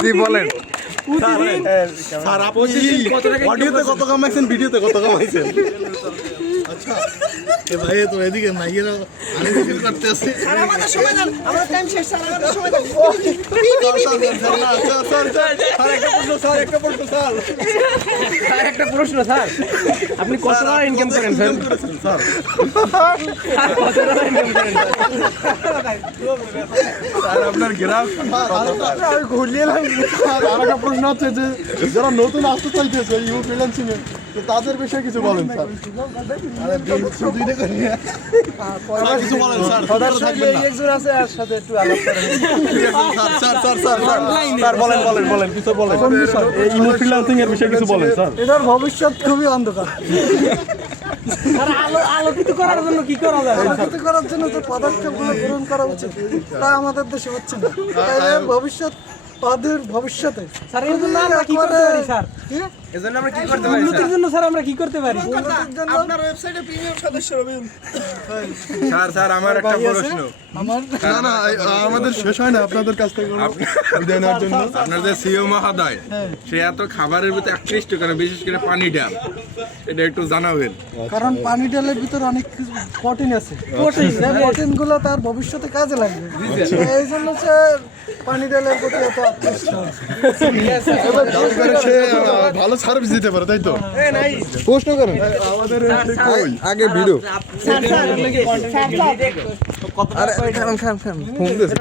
জি বলেন স্যার আপনি অডিওতে কত কামাইছেন ভিডিওতে কত কামাইছেন আচ্ছা এ ভাই তো এদিকে মাইয়েরা আনলিমিটেড করতে আছে স্যার আমাদের সময় দেন আমাদের টাইম শেষ স্যার আমাদের সময় দেন স্যার একটা প্রশ্ন স্যার আপনি কত টাকা ইনকাম করেন স্যার স্যার কত টাকা ইনকাম করেন স্যার আপনার গ্রাফ আমি ঘুরিয়েলাম আর একটা প্রশ্ন হচ্ছে যে যারা নতুন আসতে চাইতেছে ইউ ফ্রিল্যান্সিং এ তো তাদের বিষয়ে কিছু বলেন স্যার আরে দুইটা করে স্যার কিছু বলেন স্যার থাকবেন না একজন আছে আর সাথে একটু আলাপ করেন স্যার বলেন কিছু বলেন এই ইউ ফ্রিল্যান্সিং এর বিষয়ে কিছু বলেন স্যার এটার ভবিষ্যৎ খুবই অন্ধকার আলোকিত করার জন্য কি করা যায় আলোকিত করার জন্য যে পদক্ষেপগুলো গ্রহণ করা উচিত তা আমাদের দেশে হচ্ছে না তাই এর ভবিষ্যৎ পাদের ভবিষ্যতে স্যার এই জন্য আমরা কি করতে পারি স্যার এজন্য আমরা কি করতে পারি উন্নতির জন্য স্যার আমরা কি করতে পারি আপনার ওয়েবসাইটে প্রিমিয়াম সদস্য রবিউল স্যার আমার একটা প্রশ্ন না আমাদের শেষ হয় না আপনাদের কাছ থেকে বিদায় নেওয়ার জন্য আপনাদের সিও মহোদয় সে এত খাবারের ভিতরে আকৃষ্ট করে বিশেষ করে পানি ডাল এটা একটু জানাবেন কারণ পানি ডালের ভিতরে অনেক প্রোটিন আছে প্রোটিন গুলো তার ভবিষ্যতে কাজে লাগবে এই জন্য সে পানি ডালের প্রতি এত আকৃষ্ট সে ভালো সার্ভিস দিতে পারে তাই তো প্রশ্ন করেন আমাদের আগে ভিডিও আরে খান ফোন দিয়েছে